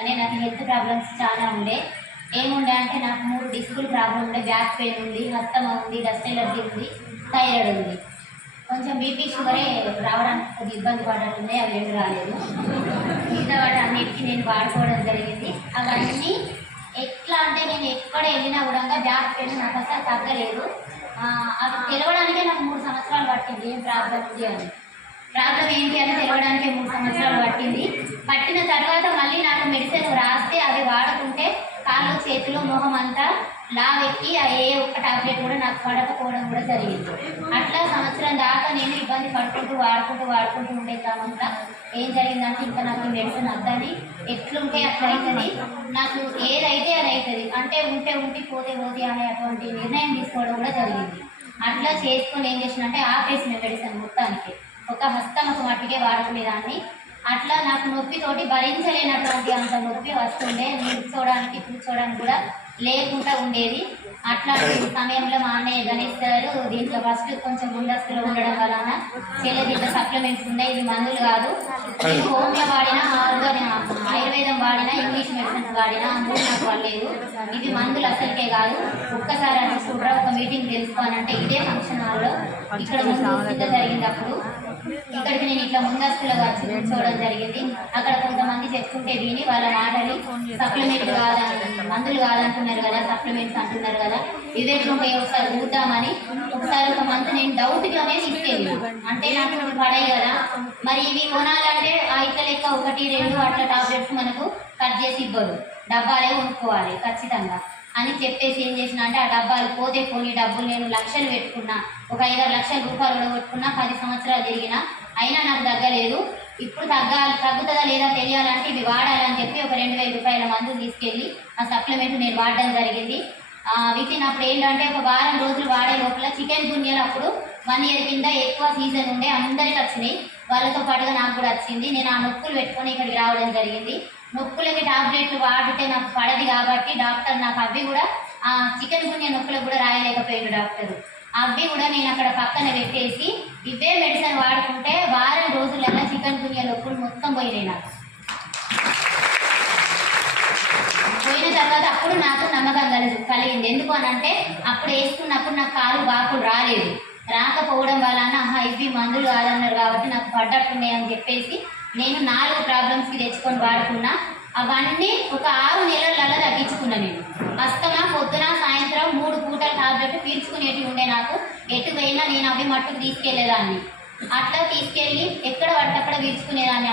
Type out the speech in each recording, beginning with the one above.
కానీ నాకు health problems చాలా ఉండే. ఏముండే అంటే నాకు 3 డిస్కుల ప్రాబ్లం ఉండే, బ్యాక్ పెయిన్ ఉంది, హస్తమా ఉంది, డస్ట్ ఎలర్జీ ఉంది, థైరాయిడ్ ఉంది. కొంచెం బీపీ షుగరే రావడానికి కొద్దిగా ఇబ్బంది పడ్డట్టుంది, అవి ఏమి రాలేదు. మిగతా వాటి అన్నిటికీ నేను వాడుకోవడం జరిగింది. అవన్నీ ఎట్లా అంటే నేను ఎక్కడ వెళ్ళినా కూడా బ్యాక్ పెయిన్ నాకు అసలు తగ్గలేదు. అది తెలవడానికే నాకు 3 సంవత్సరాలు పట్టింది ఏం ప్రాబ్లం ఉంది అని. ప్రాబ్లం ఏంటి అని తెలవడానికి 3 సంవత్సరాలు పట్టింది. పట్టిన తర్వాత మళ్ళీ నాకు మెడిసిన్ రాస్తే అది వాడుకుంటే కాళ్ళు చేతులు మొహం అంతా లావెక్కి ఏ ఒక్క టాబ్లెట్ కూడా నాకు పడకపోవడం కూడా జరిగింది. అట్లా సంవత్సరం దాకా నేను ఇబ్బంది పడుకుంటూ వాడుకుంటూ ఉండే క్రమంలో ఏం జరిగిందంటే ఇంకా నాకు మెడిసిన్ వద్దని, ఎట్లుంటే అట్లా అవుతుంది, నాకు ఏదైతే అది అవుతుంది అంటే ఉంటే పోతే అనే అటువంటి నిర్ణయం తీసుకోవడం కూడా జరిగింది. అట్లా చేసుకొని ఏం చేసినంటే ఆపేసిన మెడిసిన్ మొత్తానికి, ఒక హస్తమకు మట్టికే వాడుకునేదాన్ని. అట్లా నాకు నొప్పితోటి భరించలేనటువంటి అంత నొప్పి వస్తుండే, కూర్చోవడానికి కూడా లేకుండా ఉండేది. అట్లాంటి సమయంలో మా అన్నయ్య గణేష్ గారు దీంట్లో ఫస్ట్ కొంచెం ముందస్తులో ఉండడం వలన చెల్లె దీంట్లో సప్లిమెంట్స్ ఉన్నాయి, ఇది మందులు కాదు, నేను హోమియో వాడినా ఆయుర్వేదం వాడినా ఇంగ్లీష్ మెడిసిన్స్ వాడినా అందులో నాకు పడలేదు, ఇది మందులు అసలుకే కాదు, ఒక్కసారి అది చూడరా ఒక మీటింగ్ తెలుసుకోవాలంటే ఇదే ఫంక్షన్ హాల్లో ఇక్కడ ముందు జరిగినప్పుడు ఇక్కడికి నేను ఇట్లా ముందస్తులో వచ్చి కూర్చోవడం జరిగింది. అక్కడ కొంతమంది చెప్పుకుంటే విని వాళ్ళ మాటలు సప్లిమెంట్ మందులు కాదంటున్నారు కదా, సప్లిమెంట్స్ అంటున్నారు కదా, ఇవే ఉంటాయి ఒకసారి చూద్దామని ఒకసారి ఒక మంత్ నేను డౌట్గానే తీసుకెళ్ళి, అంటే నాకు పడాయి కదా మరి ఇవి కొనాలంటే ఇట్లా లెక్క 1, 2 అట్లా టాబ్లెట్స్ మనకు కట్ చేసి ఇవ్వరు, డబ్బాలే కొనుక్కోవాలి ఖచ్చితంగా అని చెప్పేసి ఏం చేసిన అంటే ఆ డబ్బాలు పోతే పోనీ డబ్బులు నేను లక్షలు పెట్టుకున్నా, ఒక 5-6 లక్షల రూపాయలు కూడా పెట్టుకున్నా, 10 సంవత్సరాలు తిరిగినా అయినా నాకు తగ్గలేదు. ఇప్పుడు తగ్గుతుందా లేదా తెలియాలంటే ఇవి వాడాలని చెప్పి ఒక 2,000 రూపాయల మందులు తీసుకెళ్ళి ఆ సప్లిమెంట్ నేను వాడడం జరిగింది. వీటిని అప్పుడు ఏంటంటే ఒక వారం రోజులు వాడే లోపల చికెన్ గున్యలు అప్పుడు 1 ఇయర్ కింద ఎక్కువ సీజన్ ఉండే అందరికి వచ్చినాయి, వాళ్ళతో పాటుగా నాకు కూడా వచ్చింది. నేను ఆ నొప్పులు పెట్టుకొని ఇక్కడికి రావడం జరిగింది. నొప్పులకి టాబ్లెట్లు వాడితే నాకు పడది కాబట్టి డాక్టర్ నాకు అవి కూడా ఆ చికెన్ గున్య నొప్పులకు కూడా రాయలేకపోయాడు డాక్టర్. అవి కూడా నేను అక్కడ పక్కన పెట్టేసి ఇవే మెడిసిన్ వాడుకుంటే వారం రోజులలో చికెన్ గున్య నొప్పులు మొత్తం పోయినాయి. నాకు పోయిన తర్వాత అప్పుడు నాకు నమ్మకం కలిగింది. ఎందుకు అని అంటే అప్పుడు వేసుకున్నప్పుడు నాకు కాలు వాకులు రాకపోవడం వలన ఇవి మందులు కాదన్నారు కాబట్టి నాకు పడ్డట్టున్నాయి అని చెప్పేసి నేను 4 ప్రాబ్లమ్స్కి తెచ్చుకొని వాడుకున్నా. అవన్నీ ఒక 6 నెలలలో తగ్గించుకున్నా. నేను అస్తమా పొద్దున సాయంత్రం 3 పూటల టాబ్లెట్ పీల్చుకునేటివి ఉండే, నాకు ఎటు పోయినా నేను అవి మట్టుకు తీసుకెళ్లేదాన్ని. అట్లా తీసుకెళ్ళి ఎక్కడ పడితే అక్కడ పీల్చుకునేదాన్ని.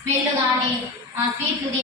స్మెల్ కానీ స్వీట్లు